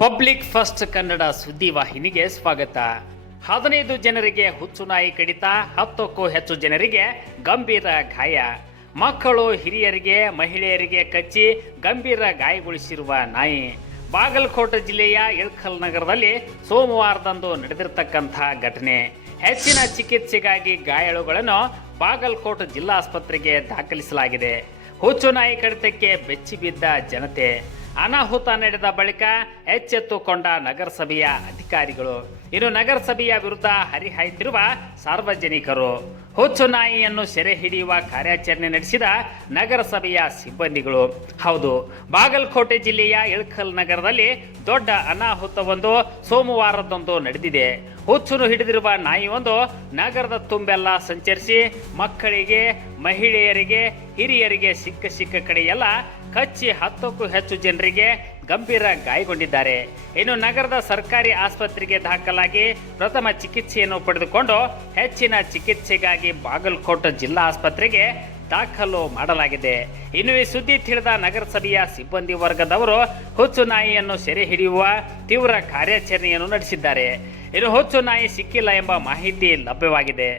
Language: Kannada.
ಪಬ್ಲಿಕ್ ಫಸ್ಟ್ ಕನ್ನಡ ಸುದ್ದಿವಾಹಿನಿಗೆ ಸ್ವಾಗತ. ಹದಿನೈದು ಜನರಿಗೆ ಹುಚ್ಚು ನಾಯಿ ಕಡಿತ, ಹತ್ತಕ್ಕೂ ಹೆಚ್ಚು ಜನರಿಗೆ ಗಂಭೀರ ಗಾಯ. ಮಕ್ಕಳು, ಹಿರಿಯರಿಗೆ, ಮಹಿಳೆಯರಿಗೆ ಕಚ್ಚಿ ಗಂಭೀರ ಗಾಯಗೊಳಿಸಿರುವ ನಾಯಿ. ಬಾಗಲಕೋಟೆ ಜಿಲ್ಲೆಯ ಇಳ್ಕಲ್ ನಗರದಲ್ಲಿ ಸೋಮವಾರದಂದು ನಡೆದಿರತಕ್ಕಂಥ ಘಟನೆ. ಹೆಚ್ಚಿನ ಚಿಕಿತ್ಸೆಗಾಗಿ ಗಾಯಾಳುಗಳನ್ನು ಬಾಗಲಕೋಟೆ ಜಿಲ್ಲಾಸ್ಪತ್ರೆಗೆ ದಾಖಲಿಸಲಾಗಿದೆ. ಹುಚ್ಚು ನಾಯಿ ಕಡಿತಕ್ಕೆ ಬೆಚ್ಚಿ ಬಿದ್ದ ಜನತೆ. ಅನಾಹುತ ನಡೆದ ಬಳಿಕ ಎಚ್ಚೆತ್ತುಕೊಂಡ ನಗರಸಭೆಯ ಅಧಿಕಾರಿಗಳು. ಇನ್ನು ನಗರಸಭೆಯ ವಿರುದ್ಧ ಹರಿಹಾಯ್ತಿರುವ ಸಾರ್ವಜನಿಕರು. ಹುಚ್ಚು ನಾಯಿಯನ್ನು ಸೆರೆ ಹಿಡಿಯುವ ಕಾರ್ಯಾಚರಣೆ ನಡೆಸಿದ ನಗರಸಭೆಯ ಸಿಬ್ಬಂದಿಗಳು. ಹೌದು, ಬಾಗಲಕೋಟೆ ಜಿಲ್ಲೆಯ ಇಳಕಲ್ ನಗರದಲ್ಲಿ ದೊಡ್ಡ ಅನಾಹುತವೊಂದು ಸೋಮವಾರದಂದು ನಡೆದಿದೆ. ಹುಚ್ಚುನು ಹಿಡಿದಿರುವ ನಾಯಿಯೊಂದು ನಗರದ ತುಂಬೆಲ್ಲ ಸಂಚರಿಸಿ ಮಕ್ಕಳಿಗೆ, ಮಹಿಳೆಯರಿಗೆ, ಹಿರಿಯರಿಗೆ ಸಿಕ್ಕ ಸಿಕ್ಕ ಕಡೆಯೆಲ್ಲ ಕಚ್ಚಿ ಹತ್ತಕ್ಕೂ ಹೆಚ್ಚು ಜನರಿಗೆ ಗಂಭೀರ ಗಾಯಗೊಂಡಿದ್ದಾರೆ. ಇನ್ನು ನಗರದ ಸರ್ಕಾರಿ ಆಸ್ಪತ್ರೆಗೆ ದಾಖಲಾಗಿ ಪ್ರಥಮ ಚಿಕಿತ್ಸೆಯನ್ನು ಪಡೆದುಕೊಂಡು ಹೆಚ್ಚಿನ ಚಿಕಿತ್ಸೆಗಾಗಿ ಬಾಗಲಕೋಟೆ ಜಿಲ್ಲಾ ಆಸ್ಪತ್ರೆಗೆ ದಾಖಲು ಮಾಡಲಾಗಿದೆ. ಇನ್ನು ಈ ಸುದ್ದಿ ತಿಳಿದ ನಗರಸಭೆಯ ಸಿಬ್ಬಂದಿ ವರ್ಗದವರು ಹುಚ್ಚು ನಾಯಿಯನ್ನು ಸೆರೆ ಹಿಡಿಯುವ ತೀವ್ರ ಕಾರ್ಯಾಚರಣೆಯನ್ನು ನಡೆಸಿದ್ದಾರೆ. ಇನ್ನು ಹುಚ್ಚು ನಾಯಿ ಸಿಕ್ಕಿಲ್ಲ ಎಂಬ ಮಾಹಿತಿ ಲಭ್ಯವಾಗಿದೆ.